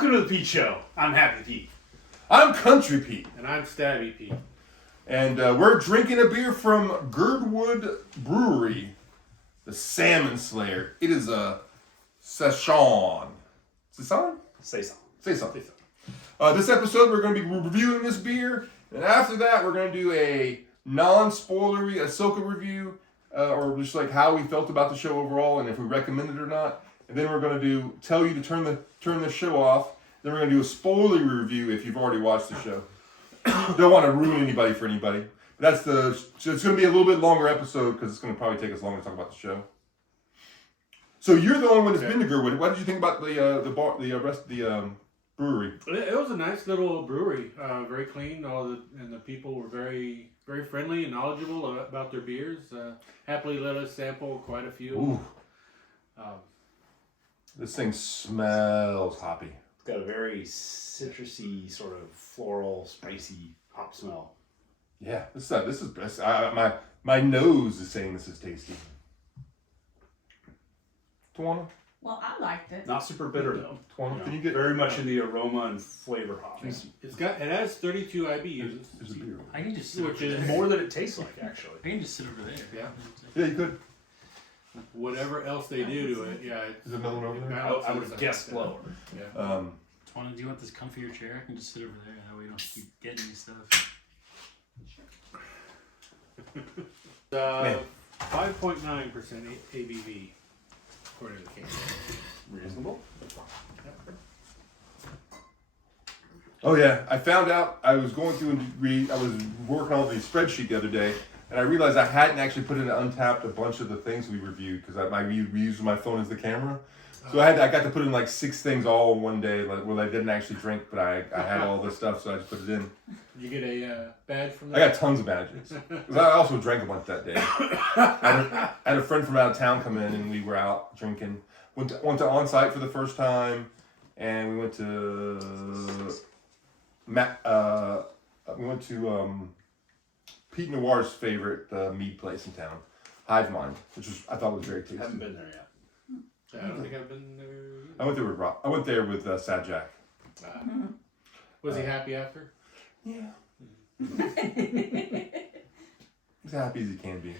Welcome to the Pete Show. I'm Happy Pete. I'm Country Pete. And I'm Stabby Pete. And we're drinking a beer from Girdwood Brewery, the Salmon Slayer. It is a saison. Saison? Saison. Saison. This episode, we're going to be reviewing this beer. And after that, we're going to do a non-spoilery Ahsoka review, or just like how we felt about the show overall and if we recommend it or not. And then we're going to tell you to turn the show off. Then we're going to do a spoiler review if you've already watched the show. Don't want to ruin anybody for anybody. So it's going to be a little bit longer episode because it's going to probably take us longer to talk about the show. So you're the only one that's been to Girdwood. What did you think about the brewery? It was a nice little brewery, very clean. And the people were very, very friendly and knowledgeable about their beers. Happily let us sample quite a few. Ooh. This thing smells hoppy. It's got a very citrusy, sort of floral, spicy hop smell. Yeah, my nose is saying this is tasty. Tawana? Well, I liked it. Not super bitter though. Tawana, can you get very much in the aroma and flavor hop? It has 32 IBUs. There's a beer. I can just sit Which over is there. More than it tastes like, actually. I can just sit over there. Yeah. Yeah, you could. Whatever else they do to it, yeah. Is there another one over there? I would have guessed lower. Yeah. Tawana, do you want this comfier chair? I can just sit over there. That way you don't keep getting me stuff. 5.9% ABV, according to the can. Reasonable. Oh yeah, I found out I was going through and I was working on the spreadsheet the other day, and I realized I hadn't actually put in untapped a bunch of the things we reviewed because I used my phone as the camera. So I got to put in like 6 things all in one day, like I didn't actually drink, but I had all this stuff, so I just put it in. Did you get a badge from I that? got tons of badges. 'Cause I also drank a bunch that day. I had a friend from out of town come in, and we were out drinking. Went to on site for the first time, and we went to Pete Noir's favorite mead place in town, Hive Mind, which I thought was very tasty. Haven't been there yet. I don't think I've been there. I went there with Rob. I went there with Sad Jack. Was he happy after? Yeah. As happy as he can be.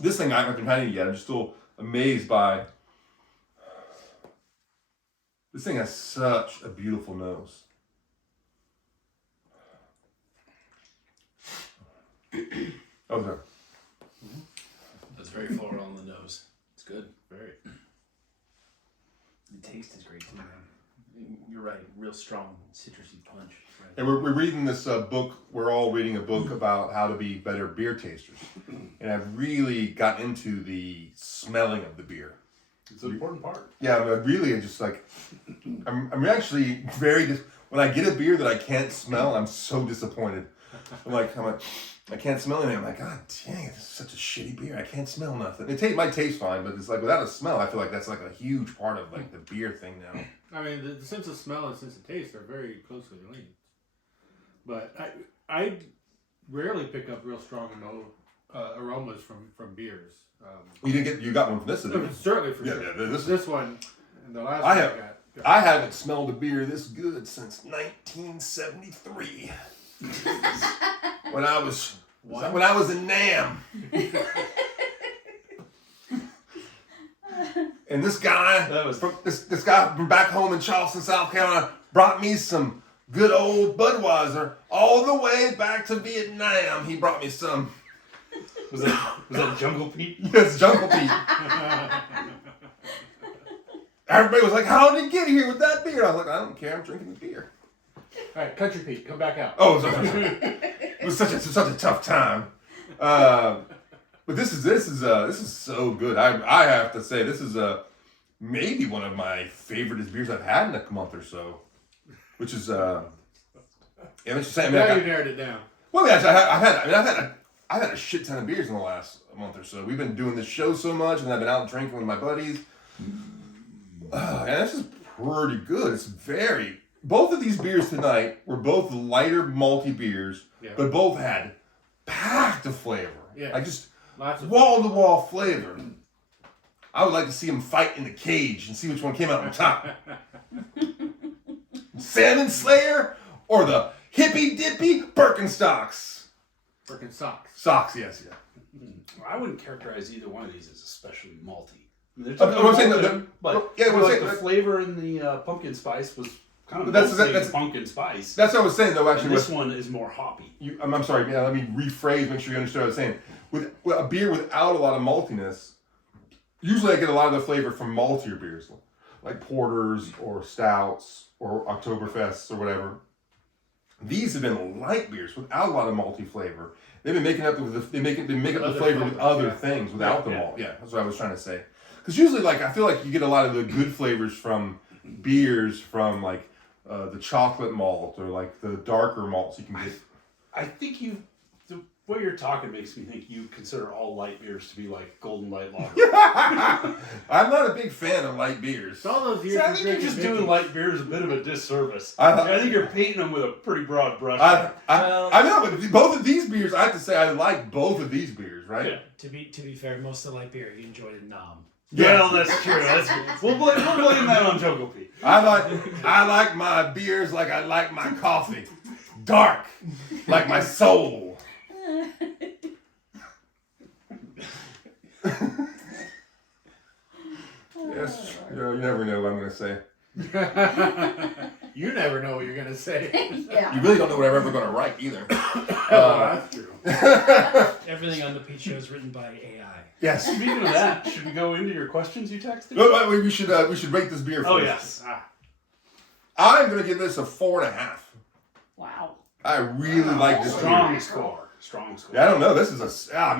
This thing I haven't had it yet. I'm just still amazed by. This thing has such a beautiful nose. Oh, sorry. That's very floral on the nose. It's good. Very. The taste is great too, man. You're right. Real strong citrusy punch. Right. And we're reading this book. We're all reading a book about how to be better beer tasters. And I've really got into the smelling of the beer. It's an important part. Yeah, I really just like, I'm actually when I get a beer that I can't smell, I'm so disappointed. I'm like, I can't smell anything. I'm like, God dang, it's such a shitty beer. I can't smell nothing. It might taste fine, but it's like without a smell, I feel like that's like a huge part of like the beer thing now. I mean, the sense of smell and sense of taste are very closely linked. But I rarely pick up real strong aromas from beers. You got one from this, didn't you? Certainly for sure. Yeah, this one, and the last one I got. I haven't smelled a beer this good since 1973. when I was in NAM. And this guy this guy from back home in Charleston, South Carolina, brought me some good old Budweiser all the way back to Vietnam. He brought me some. Was that Jungle Pete? Yes, Jungle Pete. Everybody was like, "How did you get here with that beer?" I was like, "I don't care. I'm drinking the beer." All right, Country Pete, come back out. Oh, sorry. It was such a tough time. But this is so good. I have to say this is maybe one of my favorite beers I've had in a month or so, which is yeah. Let's just say, You narrowed it down. Well, actually, I've had a shit ton of beers in the last month or so. We've been doing this show so much, and I've been out drinking with my buddies. And this is pretty good. Both of these beers tonight were both lighter malty beers, but both had packed of flavor. Yeah. Like just Lots of wall-to-wall flavor. I would like to see them fight in the cage and see which one came out on top. Salmon Slayer or the Hippy Dippy Birkenstocks? Birkenstocks. Socks, yes, yeah. I wouldn't characterize either one of these as especially malty. I mean, I'm saying but yeah, like the flavor in the pumpkin spice was kind of that's pumpkin spice. That's what I was saying, though. Actually, and this one is more hoppy. I'm sorry. Yeah, let me rephrase. Make sure you understood what I was saying. With a beer without a lot of maltiness, usually I get a lot of the flavor from maltier beers, like porters or stouts or Oktoberfests or whatever. These have been light beers without a lot of malty flavor. They've been making up they make up the flavor with other things without the malt. Yeah, that's what I was trying to say. Because usually, like, I feel like you get a lot of the good flavors from beers from like the chocolate malt or like the darker malts you can get. I think the way you're talking makes me think you consider all light beers to be like Golden Light Lager. I'm not a big fan of light beers. All those years. I think you're just doing light beers a bit of a disservice. I think you're painting them with a pretty broad brush. I know, but both of these beers, I have to say, I like both of these beers, right? Yeah. To be fair, most of the light beer you enjoyed in Nom. Yeah, well, that's true. We'll blame that on Jogo Pete. I like my beers like I like my coffee, dark, like my soul. Yes, you never know what I'm gonna say. You never know what you're gonna say. Yeah. You really don't know what I'm ever gonna write either. That's true. Everything on the Pete Show is written by AI. Yes. Speaking of that, should we go into your questions you texted? No, we should rate this beer first. Oh yes. I'm gonna give this a 4.5. Wow. I really like this Strong beer. score. Strong score. Yeah, I don't know. This is it's got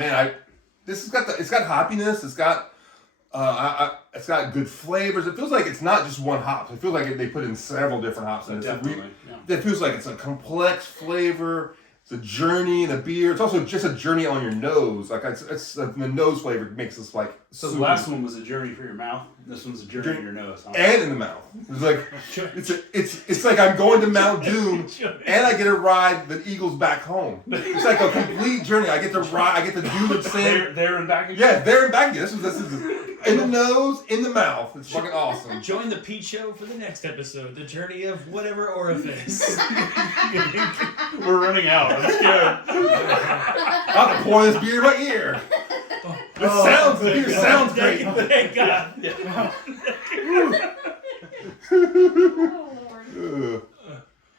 hoppiness. It's got it's got good flavors. It feels like it's not just one hop. It feels like they put in several different hops in it. Definitely. It feels like it's a complex flavor. It's a journey in a beer. It's also just a journey on your nose. Like it's the nose flavor makes this like. So the last one was a journey for your mouth. This one's a journey in your nose. Huh? And in the mouth. It's like it's like I'm going to Mount Doom and I get to ride the Eagles back home. It's like a complete journey. I get to ride. I get to do the same. There and back again. Yeah, there and back again. This is in the nose, in the mouth. It's fucking awesome. Join the Pete Show for the next episode, the journey of whatever orifice. We're running out. I'm scared. I'll have to pour this beer in my ear. The beer sounds great. Thank God. Oh,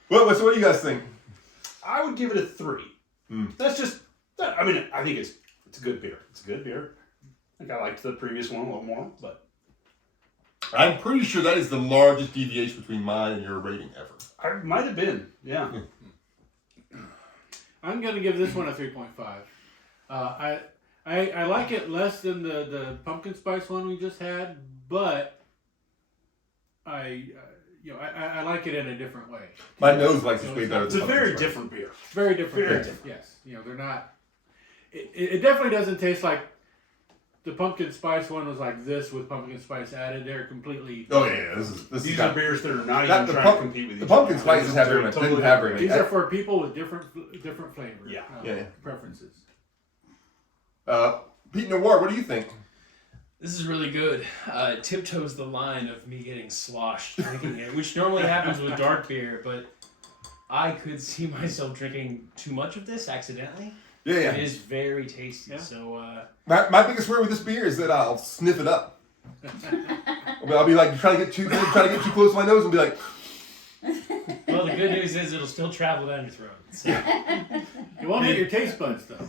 Lord. So what do you guys think? I would give it a 3. That's just. I mean, I think it's a good beer. It's a good beer. I think I liked the previous one a little more, but I'm pretty sure that is the largest deviation between mine and your rating ever. I might have been. Yeah. I'm gonna give this one a 3.5. I like it less than the pumpkin spice one we just had, but I like it in a different way. My nose likes this way better. It's a very different beer. Very different. Very different. Yes, they're not. It definitely doesn't taste like the pumpkin spice one was like this with pumpkin spice added. They're completely. Oh yeah, These are beers that are not that even the trying to compete with each the other. pumpkin spice doesn't have very much. Didn't have very much. These are for people with different flavor. Yeah. Preferences. Pete Noir, what do you think? This is really good. It tiptoes the line of me getting sloshed drinking it, which normally happens with dark beer, but I could see myself drinking too much of this accidentally. Yeah. It is very tasty. Yeah. So My biggest worry with this beer is that I'll sniff it up. I'll be like trying to get too close to my nose and be like. well, the good news is it'll still travel down your throat. So. It won't hit your taste buds though.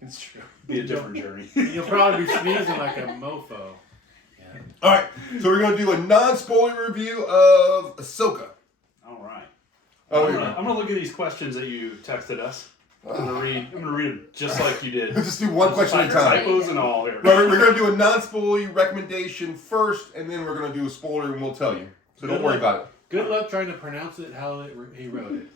It's true. Be a different journey. You'll probably be sneezing like a mofo. Yeah. All right, so we're gonna do a non-spoiler review of Ahsoka. All right. Oh, I'm gonna look at these questions that you texted us. I'm gonna read them just like you did. Let's just do one question at a time. Typos and all here. Well, we're gonna do a non-spoiler recommendation first, and then we're gonna do a spoiler, and we'll tell you. So don't worry about it. Good luck trying to pronounce it how he wrote it.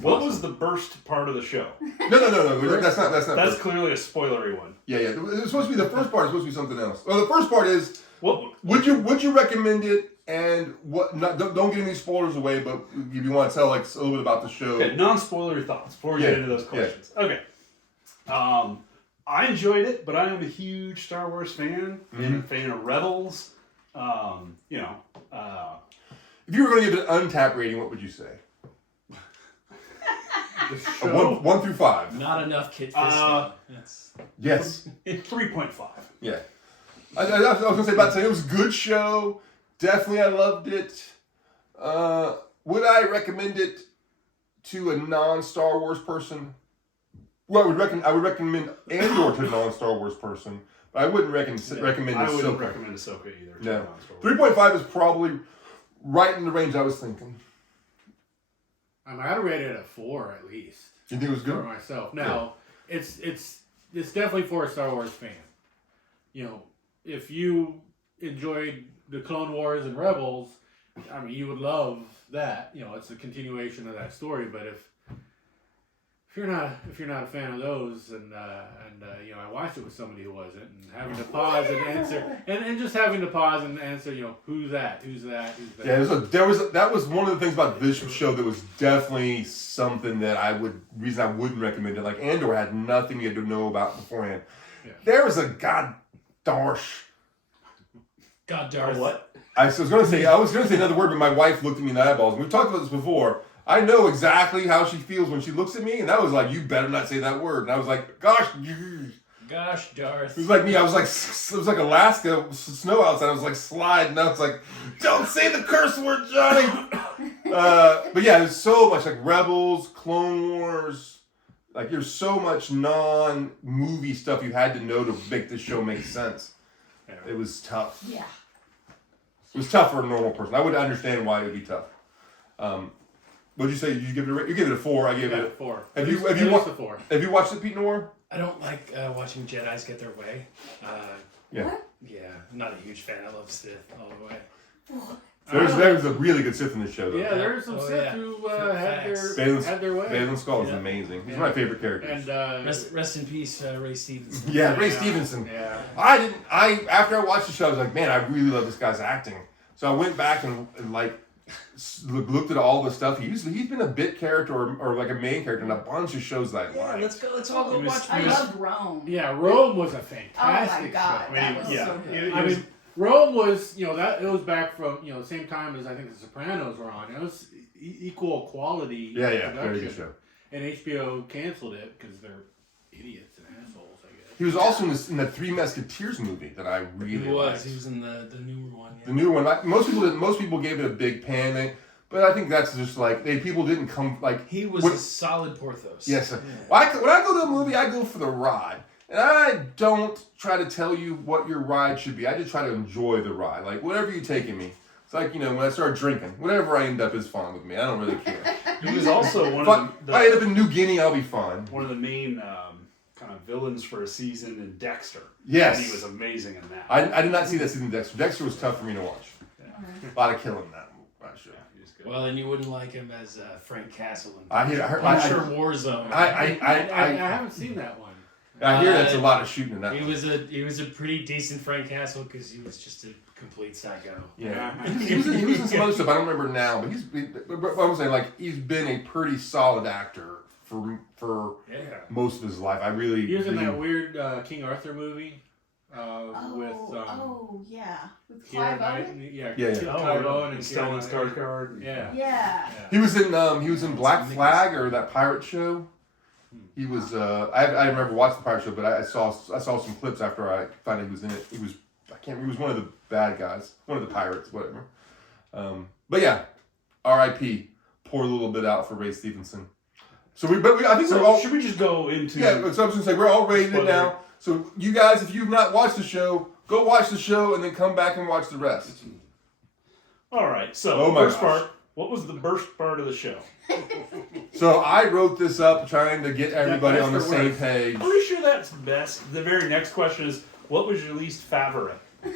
What was the burst part of the show? No. That's not. That's clearly a spoilery one. Yeah. It's supposed to be the first part. Is supposed to be something else. Well, the first part is. What Would you recommend it? And what? Don't get any spoilers away. But if you want to tell like a little bit about the show. Okay, non-spoilery thoughts before we get into those questions. Okay. I enjoyed it, but I am a huge Star Wars fan and a fan of Rebels. You know, If you were going to give it an untapped rating, what would you say? The A show. 1 through 5. Not enough Kit Fisto. That's... Yes. 3.5. Yeah. I was going to say about saying it was a good show. Definitely, I loved it. Would I recommend it to a non-Star Wars person? Well, I would recommend Andor to a non-Star Wars person, but I wouldn't recommend I wouldn't Ahsoka. recommend Ahsoka either. No. 3.5 is probably right in the range I was thinking. I'd rate it a 4 at least. You think it was For good? myself. Now, it's definitely for a Star Wars fan. You know, if you enjoyed the Clone Wars and Rebels, I mean, you would love that. You know, it's a continuation of that story. But if you're not a fan of those, and you know, I watched it with somebody who wasn't, and having to pause and answer, and just having to pause and answer, you know, who's that? Yeah, that was one of the things about this show that was definitely something that I wouldn't recommend it. Like Andor had nothing you had to know about beforehand. Yeah. There was a God darn what? I was going to say another word, but my wife looked at me in the eyeballs. And we've talked about this before. I know exactly how she feels when she looks at me, and that was like, you better not say that word. And I was like, gosh, Darth. it was like me. I was like, it was like Alaska snow outside. I was like sliding. I was like, don't say the curse word, Johnny. But yeah, there's so much like Rebels, Clone Wars. Like there's so much non-movie stuff you had to know to make this show make sense. Yeah. It was tough. Yeah. It was tough for a normal person. I would understand why it would be tough. What'd you say? Did you give it a rate? You gave it a 4. I gave it a 4. Have At you least watched a 4? Have you watched the Pete Noir? I don't like watching Jedis get their way. Yeah. Yeah, I'm not a huge fan. I love Sith all the way. There's a really good Sith in this show though. Yeah, there's some Oh, Sith yeah. who Facts. had their way. Balin Skull is Yeah. amazing. He's Yeah. my favorite character. And Rest in peace, Ray Stevenson. Yeah, Ray Stevenson. Yeah. After I watched the show, I was like, man, I really love this guy's acting. So I went back and like looked at all the stuff. He's been a bit character or like a main character in a bunch of shows that I Yeah, like. let's go. Let's all go watch. I loved Rome. Yeah, Rome was a Oh fantastic my god, show. that was yeah. so good. I mean, Rome was, you know, that it was back from, you know, the same time as I think The Sopranos were on. It was equal quality. Yeah, very production. good show. And HBO canceled it because they're idiots and assholes, I guess. He was also in the Three Musketeers movie that I really He was. liked. He was in the newer one. Yeah. The new one. Most people gave it a big pan, but I think that's just like people didn't come like. He was What- a solid Porthos. Yes. Yeah. When I go to a movie, I go for the ride. And I don't try to tell you what your ride should be. I just try to enjoy the ride. Like, whatever you're taking me. It's like, you know, when I start drinking, whatever I end up is fine with me. I don't really care. He was also If I end up in New Guinea, I'll be fine. one of the main kind of villains for a season in Dexter. Yes. And he was amazing in that. I did not see that season of Dexter. Dexter was tough for me to watch. A lot of killing in that show. Yeah, he was good. Well, and you wouldn't like him as Frank Castle in I heard- Punisher Warzone. I haven't seen that one. I hear that's a lot of shooting in that. He was a pretty decent Frank Castle because he was just a complete psycho. Yeah. he was in some other stuff. I don't remember now, but I'm saying, like, he's been a pretty solid actor for Yeah. most of his life. I really. He was in really- that weird King Arthur movie with yeah, with Keira Clive Knight- Owen. Yeah, Yeah. Clive Owen and Stellan Keira Knight. Skarsgård. Yeah. Yeah. He was in Black Flag or that pirate show. He was. I never watched the pirate show, but I saw some clips after I found out he was in it. He was. I can't remember. He was one of the bad guys, one of the pirates, whatever. But yeah, R.I.P. Pour a little bit out for Ray Stevenson. I think we're all. Should we just go into? Yeah, so I was gonna say we're all rated Spoiler. now. So you guys, if you've not watched the show, go watch the show and then come back and watch the rest. All right. So Oh my first gosh. part. What was the first part of the show? So I wrote this up trying to get everybody on the Best or same worst? page. Pretty sure that's best. The very next question is, what was your least favorite? If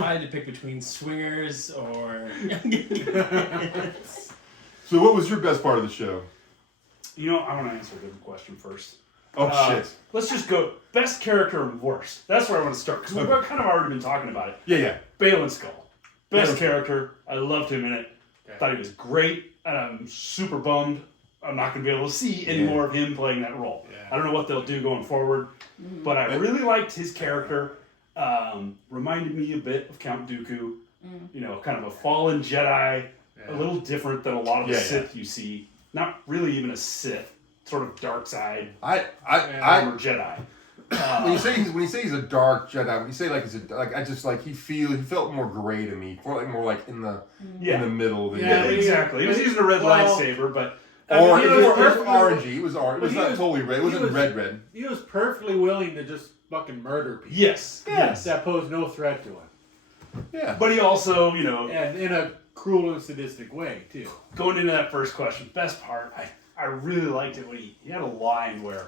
I had to pick between Swingers or So what was your best part of the show? You know, I want to answer a different question first. Oh shit. Let's just go best character and worst. That's where I want to start because we've kind of already been talking about it. Yeah. Balin Skull, best Balin- character. I loved him in it. Thought he was great. And I'm super bummed I'm not going to be able to see any more of him playing that role. Yeah. I don't know what they'll do going forward, but I really liked his character. Reminded me a bit of Count Dooku. You know, kind of a fallen Jedi, a little different than a lot of the Sith you see. Not really even a Sith, sort of dark side armor Jedi. When you say he's a dark Jedi, when you say like he's a like I just like he felt more gray to me, more like in the middle. Than Exactly. He was using a red lightsaber, but or it it was was orangey. It was orange. It was not totally red. It wasn't red. He was perfectly willing to just fucking murder people. Yes. That posed no threat to him. Yeah. But he also, you know, And in a cruel and sadistic way too. going into that first question, best part, I really liked it when he had a line where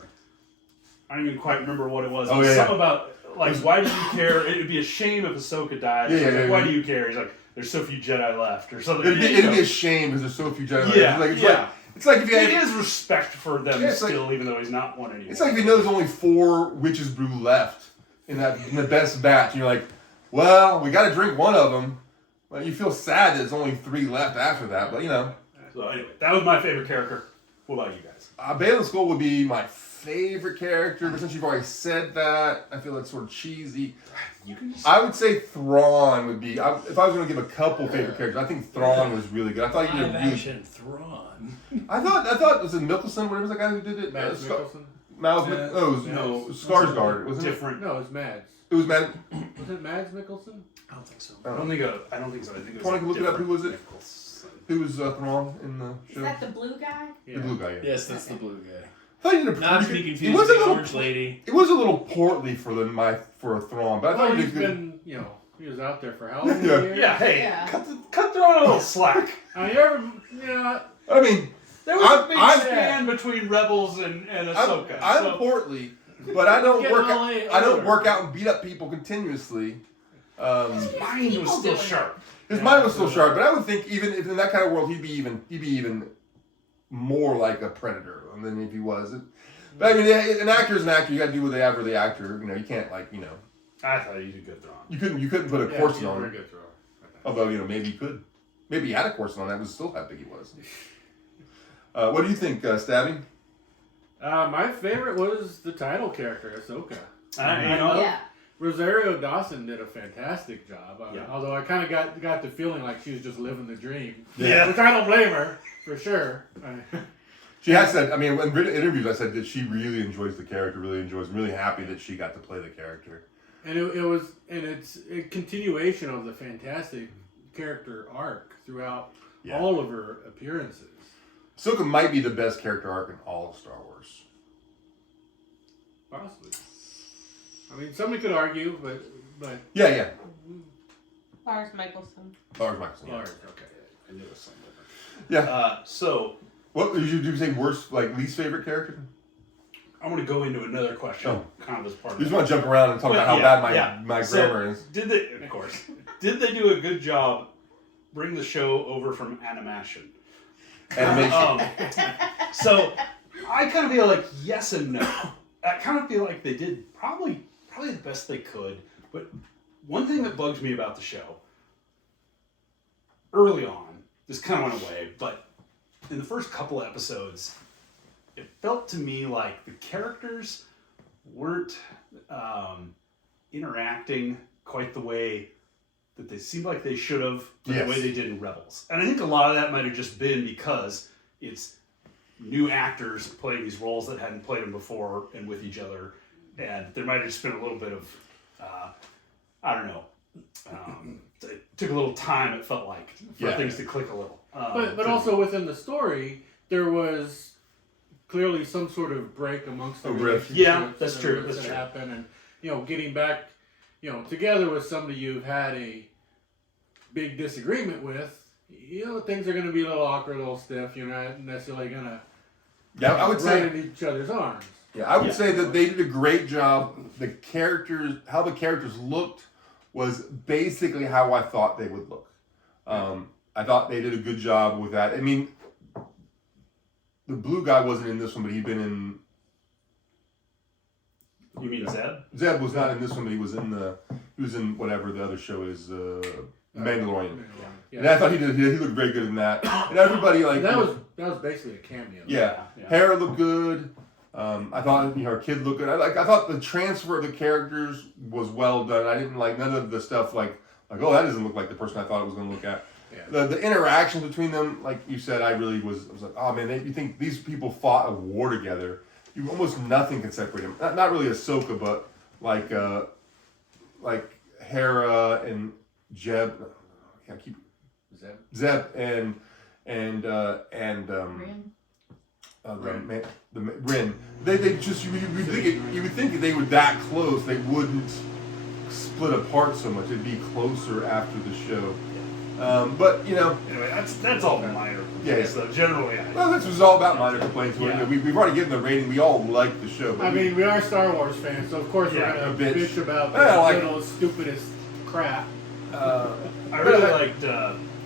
I don't even quite remember what it was. It was something about like, why do you care? It would be a shame if Ahsoka died. Why do you care? He's like, there's so few Jedi left, or something. It'd be a shame because there's so few Jedi left. It's like if you he has respect for them still, even though he's not one anymore. It's like if you know there's only 4 witches brew left in the best batch, and you're like, well, we got to drink one of them. Well, you feel sad that there's only 3 left after that, but you know. So anyway, that was my favorite character. What about you guys? Balen Skull would be my favorite character, but since you've already said that, I feel it's sort of cheesy. I would say Thrawn would be. If I was going to give a couple favorite characters, I think Thrawn was really good. I thought he did a really. Thrawn. I thought was it Mickelson? Whatever was the guy who did it? Mads Mikkelsen? No, Skarsgård. Wasn't it? Different. No, it's Mads. It was Mads. Was it Mads Mikkelsen? I don't think so. I don't think so. I think it was. Want to look it up? Who was it? Nicholson. Who was Thrawn in the show? Is that the blue guy? The blue guy. Yeah. Yes, that's the blue guy. I thought he did a Not to pretty be good- confused with the orange lady. It was a little portly for a Thrawn, but I thought he He's did good. been, he was out there for how many Yeah. years? Yeah, hey, Yeah. cut Thrawn a little slack. I mean, I mean, There was a big I'm- span between Rebels and Ahsoka. I'm portly, but I don't Getting work. all I don't older. work out and beat up people continuously. Mine was still sharp. His mind was still sharp, but I would think even if in that kind of world he'd be even more like a predator than if he was. But I mean, an actor is an actor. You got to do what they have for the actor. You can't I thought you did good Thrawn. You couldn't put a corset on very him. good thrower. Although maybe you could. Maybe he had a corset on. That was still how big he was. What do you think, Stabby? My favorite was the title character, Ahsoka. Yeah. Rosario Dawson did a fantastic job. Yeah. Although I kind of got the feeling like she was just living the dream. Yeah. Which I don't blame her, for sure. She has said, I mean, in interviews, I said that she really enjoys the character, really happy that she got to play the character. And it's a continuation of the fantastic character arc throughout all of her appearances. Ahsoka might be the best character arc in all of Star Wars. Possibly. I mean, somebody could argue, but Yeah. Lars Michelson. Lars Michelson. Lars, okay. I knew it was something different. Yeah. So What did you say? Worst, least favorite character? I'm going to go into another question, Oh. kind of as part of You just want to jump around and talk about how bad my grammar is. Did they do a good job bring the show over from animation? Animation. So I kind of feel like yes and no. I kind of feel like they did probably the best they could. But one thing that bugs me about the show, early on, this kind of went away, but in the first couple episodes, it felt to me like the characters weren't interacting quite the way that they seemed like they should have, the way they did in Rebels. And I think a lot of that might have just been because it's new actors playing these roles that hadn't played them before and with each other. And there might have just been a little bit of, I don't know, it took a little time, it felt like, for things to click a little. But also within the story, there was clearly some sort of break amongst the rift. relationships. Yeah, that's and true, rifts that's that true. happen, and getting back, together with somebody you've had a big disagreement with. Things are going to be a little awkward, a little stiff. You're not necessarily going to I would say. right in each other's arms. Yeah, I would say that they did a great job. How the characters looked was basically how I thought they would look. I thought they did a good job with that. I mean, the blue guy wasn't in this one, but he'd been in. You mean Zeb? Zeb was not in this one, but he was in whatever the other show is, Mandalorian. Yeah. And I thought he looked very good in that. And everybody And that was That was basically a cameo. Yeah. Yeah. Hera looked good. I thought her kid looked good. I thought the transfer of the characters was well done. I didn't like none of the stuff like oh, that doesn't look like the person I thought it was going to look at. Yeah. The interactions between them, like you said, I was like, oh man, you think these people fought a war together? Almost nothing can separate them. Not really Ahsoka, but like Hera and Jeb. I keep Zeb and Rin. They just you would think that they were that close. They wouldn't split apart so much. It'd be closer after the show. But anyway, that's all minor. Yeah. So generally, well, this was all about minor complaints. Yeah. We've already given the rating. We all like the show. But I mean, we are Star Wars fans, so of course Yeah, we're a gonna bitch. bitch about I the like- little stupidest crap. I really liked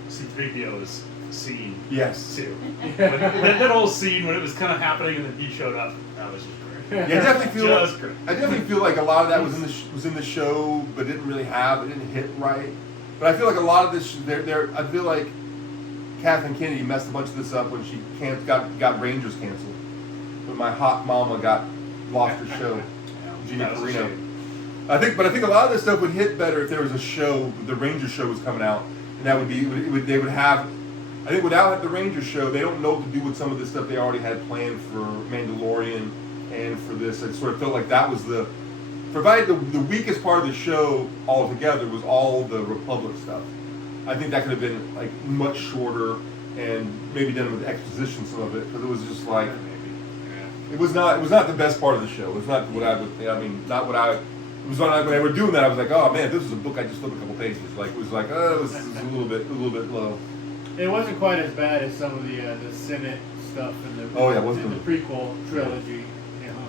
C-3PO's scene yes. too. that whole scene when it was kind of happening and then he showed up. That was just great. Yeah, Great. I definitely feel like a lot of that was in the show, but didn't hit right. But I feel like a lot of this, I feel like Kathleen Kennedy messed a bunch of this up when she got Rangers canceled. When my hot mama lost her show, Gina That was a Carino. shame. I think a lot of this stuff would hit better if there was a show. The Rangers show was coming out, and that would be they would have. I think without the Rangers show, they don't know what to do with some of this stuff they already had planned for Mandalorian and for this. It sort of felt like that was provided the weakest part of the show altogether was all the Republic stuff. I think that could have been like much shorter and maybe done with exposition some of it, because it was just like it was not the best part of the show. It was not what I would. I mean, not what I. It was when they were doing that, I was like, oh man, this was a book I just flipped a couple pages. Like it was like, oh, this is a little bit low. It wasn't quite as bad as some of the Senate stuff in the wasn't in the prequel trilogy.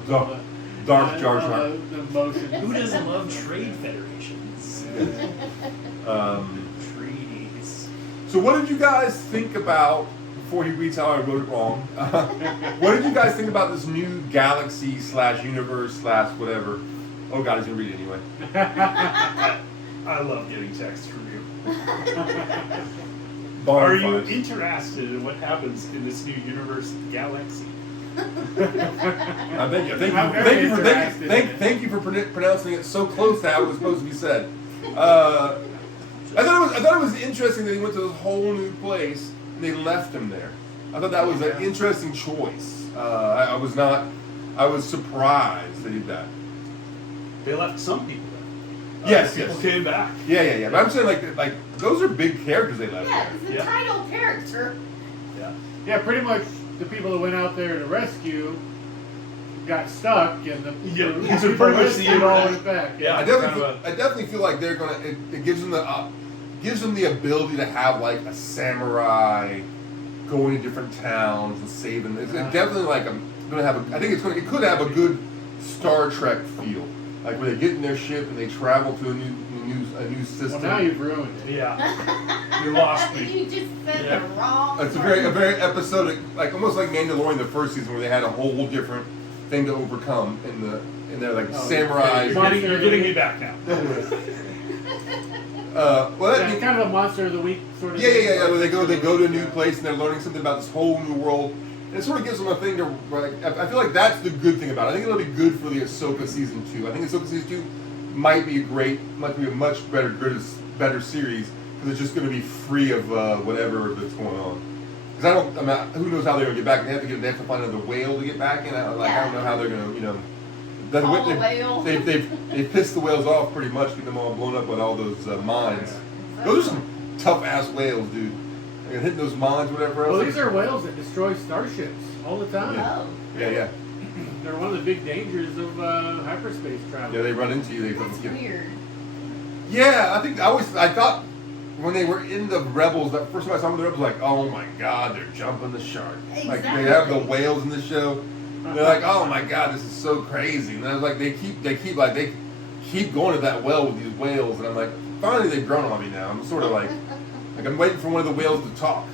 Darth Jar Jar. The motion. Who doesn't love trade federations? Treaties. So what did you guys think about, before he reads how I wrote it wrong, what did you guys think about this new galaxy / universe / whatever? Oh God, he's going to read it anyway. I love getting texts from you. Bar Are you fives. interested in what happens in this new universe galaxy? Thank you for pronouncing it so close to how it was supposed to be said. I thought it was interesting that he went to this whole new place and they left him there. I thought that was an interesting choice. I was surprised they did that. They left some people there. Yes, people yes. came back. Yeah. But I'm saying like those are big characters they left. Yeah, there. it's a Yeah. title character. Yeah, pretty much the people that went out there to rescue got stuck, and the Yeah, people pretty much rescued the end all of went back. Yeah. I definitely feel like they're gonna. It gives them the ability to have like a samurai going to different towns and saving. It's definitely like gonna have. It could have a good Star Trek feel, like where they get in their ship and they travel to a new system. Well, now you've ruined it. Yeah. You lost me. You just said Yeah. the wrong It's a word. very episodic, like almost like Mandalorian the first season, where they had a whole different thing to overcome in their like samurai. You're getting me back now. It's kind of a monster of the week sort of. Yeah. Where they go to a new place and they're learning something about this whole new world. And it sort of gives them a thing to. Like, I feel like that's the good thing about it. I think it'll be good for the Ahsoka season 2. I think Ahsoka season 2 might be a much better series, because it's just going to be free of whatever that's going on. Because who knows how they're going to get back? They have to find another whale to get back in. I don't know how they're going to, Whale. They've pissed the whales off pretty much, getting them all blown up with all those mines. Those are some tough ass whales, dude. They're hitting those mines, whatever else. Well, these are whales that destroy starships all the time. Oh, Yeah. They're one of the big dangers of hyperspace travel. Yeah, they run into you. that's weird. Yeah, I thought when they were in the Rebels, that first time I saw them in the Rebels, like, oh my God, they're jumping the shark. Like they have the whales in the show. They're like, oh my God, this is so crazy. And I was like, they keep going to that well with these whales, and I'm like, finally they've grown on me now. I'm sort of like I'm waiting for one of the whales to talk.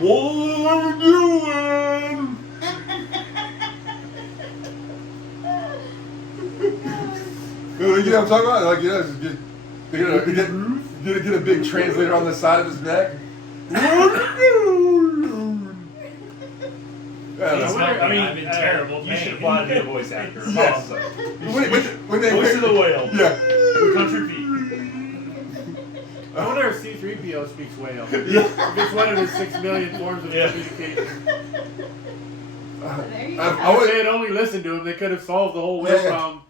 What are you doing? You know what I'm talking about? Like, get a big translator on the side of his neck. What are you doing? It's not me, I'm in terrible You should pain. apply to be a voice actor. Yes. Also. When they Voice of the whale. Yeah. The country feet. I wonder if C-3PO speaks whale. Yeah. If it's one of his 6 million forms of Yeah. communication. There you I go. If would- they had only listened to him, they could have solved the whole whale Yeah. problem,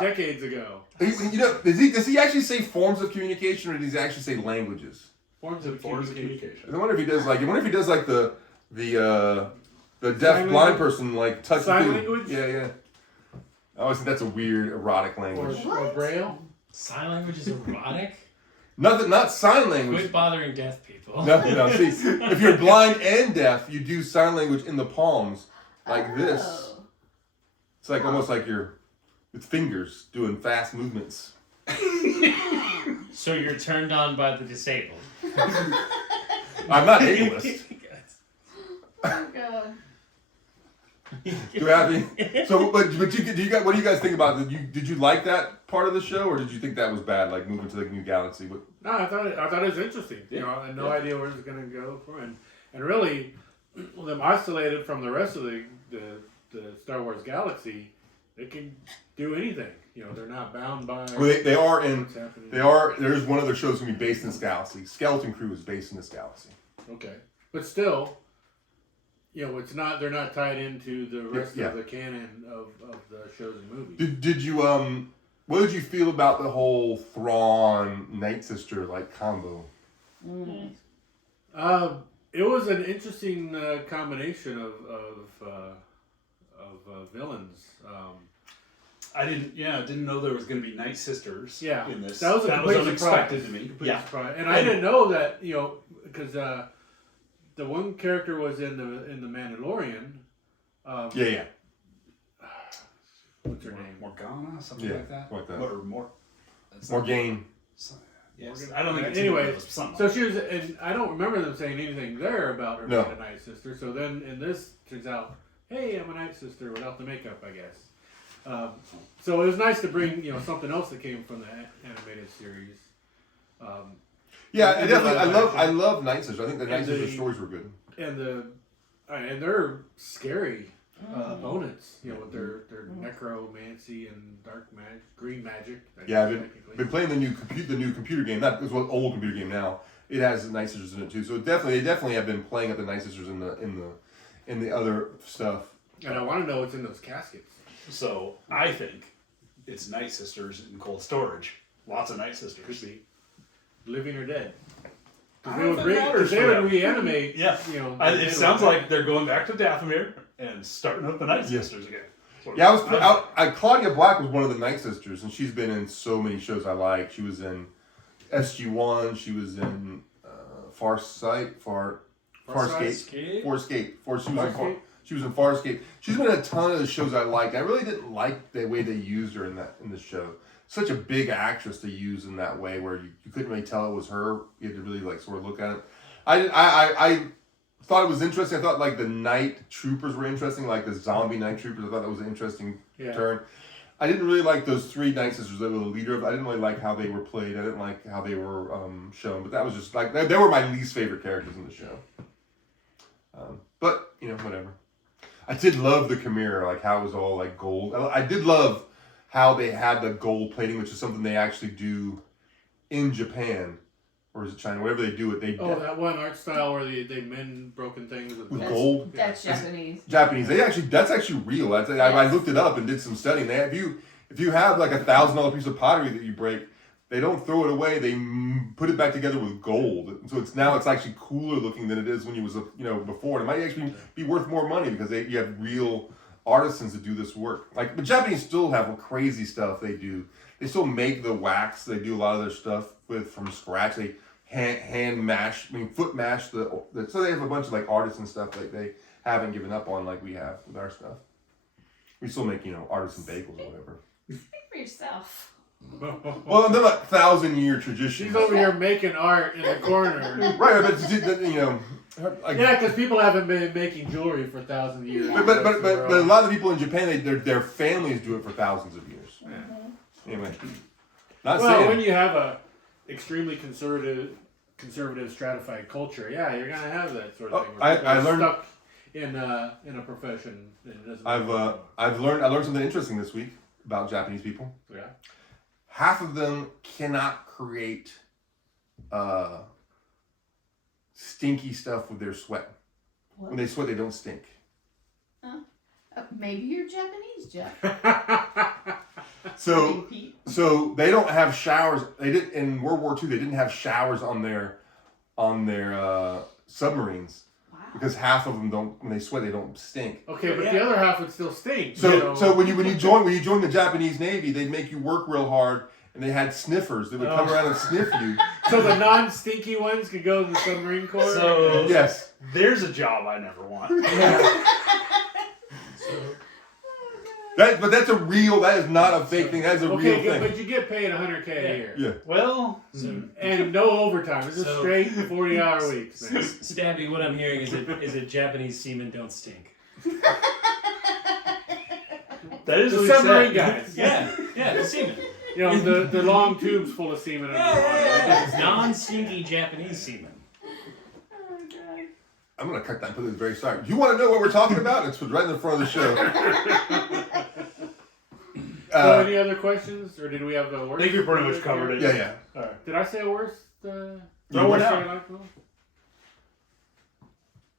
decades ago. Does he actually say forms of communication, or does he actually say languages? Forms of communication. I wonder if he does like the deaf Sign blind language? person like touch Sign food. language? Yeah. I always think that's a weird erotic language. Or braille. Sign language is erotic? Not sign language. Quit bothering deaf people. No. See, if you're blind and deaf, you do sign language in the palms like this. Oh. It's like almost like you're with fingers doing fast movements. So you're turned on by the disabled. I'm not ableist. Oh, God. Do you have any? So, but what do you guys think about it? Did you like that part of the show, or did you think that was bad, like moving to the new galaxy? No, I thought it was interesting. I had no idea where it was going to go for, and really, them isolated from the rest of the Star Wars galaxy, they can do anything. They're not bound by. Well, they are in. what's happening. They are. There's one of their shows going to be based in this galaxy. Skeleton Crew is based in this galaxy. Okay, but still, it's not. They're not tied into the rest Yeah. of the canon of the shows and movies. Did you what did you feel about the whole Thrawn Night Sister combo? Mm. It was an interesting combination of villains. I didn't know there was going to be Night Sisters Yeah, in this. that was a complete unexpected surprise. to me. Complete Yeah. surprise. And I didn't know that because the one character was in the Mandalorian. Yeah. What's her name? Morgana, something Yeah, like that. like that. Or more. That's More not- game. Yes. I don't think it's Anyway, something. So she was, and I don't remember them saying anything there about her No. being a Night Sister. So then in this, turns out, hey, I'm a Night Sister without the makeup, I guess. So it was nice to bring something else that came from the animated series. Yeah, And I love Night Sister. I think the Night And Sister the- stories were good. And they're scary opponents, with their necromancy and dark magic, green magic. I Yeah, guess, I've technically. been playing the new computer game. Not it's an old computer game now. It has the Night Sisters in it too. So they definitely have been playing up the Night Sisters in the other stuff. And I want to know what's in those caskets. So I think it's Night Sisters in cold storage. Lots of Night Sisters. Could be living or dead. I They don't would, think it matters they for would them. reanimate. Yeah. They It would- sounds like they're going back to Dathomir and starting up the Night Yeah. Sisters again. Yeah, Claudia Black was one of the Night Sisters, and she's been in so many shows I like. She was in SG-1. She was in Farscape. She was in Farscape. She's been in a ton of the shows I like. I really didn't like the way they used her in the show. Such a big actress to use in that way, where you couldn't really tell it was her. You had to really sort of look at it. I thought it was interesting. I thought the night troopers were interesting, like the zombie night troopers. I thought that was an interesting turn. I didn't really like those three Night Sisters that were the leader of. I didn't really like how they were played. I didn't like how they were shown. But that was just they were my least favorite characters in the show. But whatever. I did love the Chimera, how it was all gold. I did love how they had the gold plating, which is something they actually do in Japan, or is it China? Wherever they do it, that one art style where they mend broken things with with gold. gold. That's Japanese. Japanese. That's actually real. I looked it up and did some studying. If you have $1,000 piece of pottery that you break, they don't throw it away. They put it back together with gold. So it's actually cooler looking than it is when you was before. And it might actually be worth more money because you have real artisans that do this work. The Japanese still have crazy stuff they do. They still make the wax. They do a lot of their stuff from scratch. They hand mash, foot mash so they have a bunch of artisan stuff they haven't given up on like we have with our stuff. We still make artisan bagels or whatever. Speak for yourself. Well, they're 1,000-year traditions. She's over here making art in the corner. Right, but Yeah, because people haven't been making jewelry for thousands of years. but a lot of the people in Japan, their families do it for thousands of years. Anyway, not Well, saying. when you have a extremely conservative stratified culture, yeah, you're gonna have that sort of thing. Where I people are learned- stuck in a profession. It doesn't I learned something interesting this week about Japanese people. Yeah. Half of them cannot create stinky stuff with their sweat. What? When they sweat, they don't stink. Maybe you're Japanese, Jeff. So Pete. so they don't have showers. They didn't in World War II. They didn't have showers on their submarines Wow. because half of them don't. When they sweat, they don't stink. Okay, but the other half would still stink. So when you join the Japanese Navy, they'd make you work real hard, and they had sniffers that would come around and sniff you. So the non-stinky ones could go to the submarine corps. So Yes. there's a job I never want. But that's a real. That is not a fake thing. That is a real okay, thing. but you get paid $100K a year. Yeah. Well, And no overtime. It's just straight 40-hour weeks, man. Stabby, what I'm hearing is that Japanese seamen don't stink. that is The what he submarine said. guys. Yeah, the seamen. You know, the long tubes full of semen underwater. Non-stinky Japanese semen. Oh, God. I'm gonna cut that and put it at the very start. You want to know what we're talking about? It's right in the front of the show. So any other questions, or did we have the worst? I think you pretty much covered it. Yeah. All right. Did I say a worst? Throw one one worst out. I like most?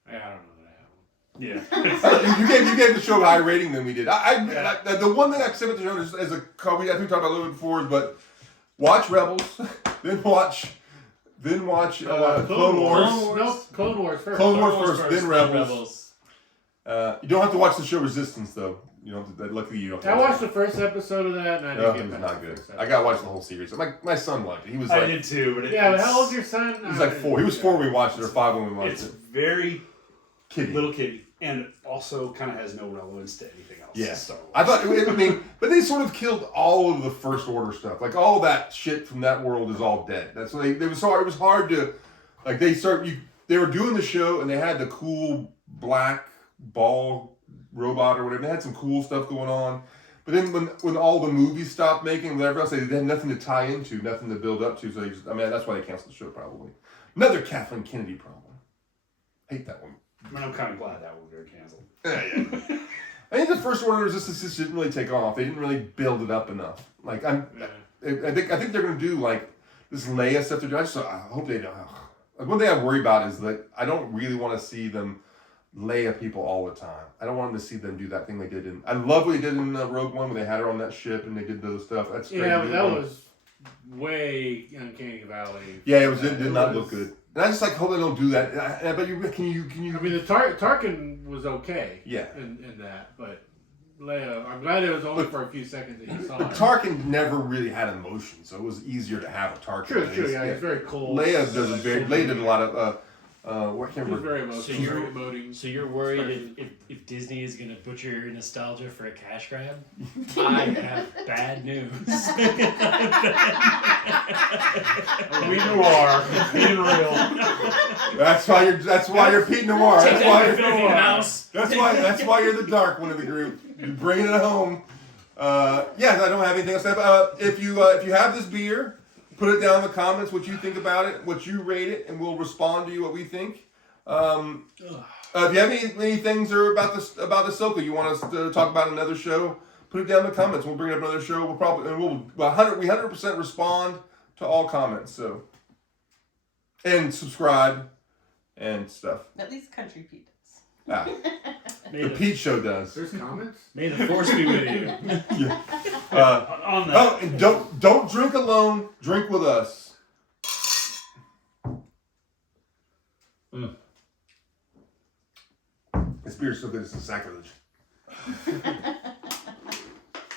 I don't know that I have one. Yeah. You gave the show a higher rating than we did. The one thing I said with the show is, as a we I think we talked about a little bit before, but watch Rebels, then watch Clone Wars. Nope, Clone Wars first. Clone Wars first, then Rebels. You don't have to watch the show Resistance though. You don't. Luckily, you don't. I watched the first episode of that, and I No, didn't it get was past not the good. first I gotta watch the whole series. My son liked it. He was I like, did too, but Yeah, but how old's your son? he's like 4. He was 4 when we watched it, or 5 when we watched It's it. very Kitty. little kitty, and also kind of has no relevance to anything else. Yeah. Star Wars. I thought, but they sort of killed all of the First Order stuff. Like all that shit from that world is all dead. That's what it was hard to, like they were doing the show and they had the cool black ball robot or whatever. They had some cool stuff going on. But then when all the movies stopped making, whatever else, they had nothing to tie into, nothing to build up to. So that's why they canceled the show probably. Another Kathleen Kennedy problem. Hate that one. I mean, I'm kind of glad that one got canceled. Yeah. I think the First Order Resistance just didn't really take off. They didn't really build it up enough. Like I think they're gonna do like this Leia stuff. I hope they don't. Like, one thing I worry about is that I don't really want to see them Leia people all the time. I don't want them to see them do that thing they did in. I love what they did in Rogue One when they had her on that ship and they did those stuff. That's great. Yeah, but that was way Uncanny Valley. Yeah, it did not look good. And I just hope they don't do that. But can you? I mean, the Tarkin was okay. Yeah. In that, but Leia, I'm glad it was only for a few seconds that you saw But it. Tarkin never really had emotion, so it was easier to have a Tarkin. True. Yeah, he's very cold. Leia did a lot of. What can't He was remember. very emotional. So you're- very emoting. So you're worried if Disney is going to butcher your nostalgia for a cash grab? I have bad news. We noir, being real. That's why you're Pete Noir. Take That's that, why you you're filthy mouse. That's why you're the dark one of the group. You're bringing it home. I don't have anything else to say. If you have this beer, put it down in the comments what you think about it, what you rate it, and we'll respond to you what we think. If you have any things about Ahsoka you want us to talk about in another show, put it down in the comments. We'll bring it up another show. We'll 100% respond to all comments. So, and subscribe and stuff. At least Country Pete does. The Pete Show does. There's comments. May the force be with you. On that. And don't drink alone. Drink with us. This beer's so good it's a sacrilege.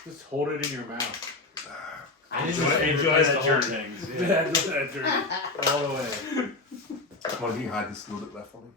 Just hold it in your mouth. I Enjoy that journey. That journey all the way. Come on, can you hide this little bit left for me?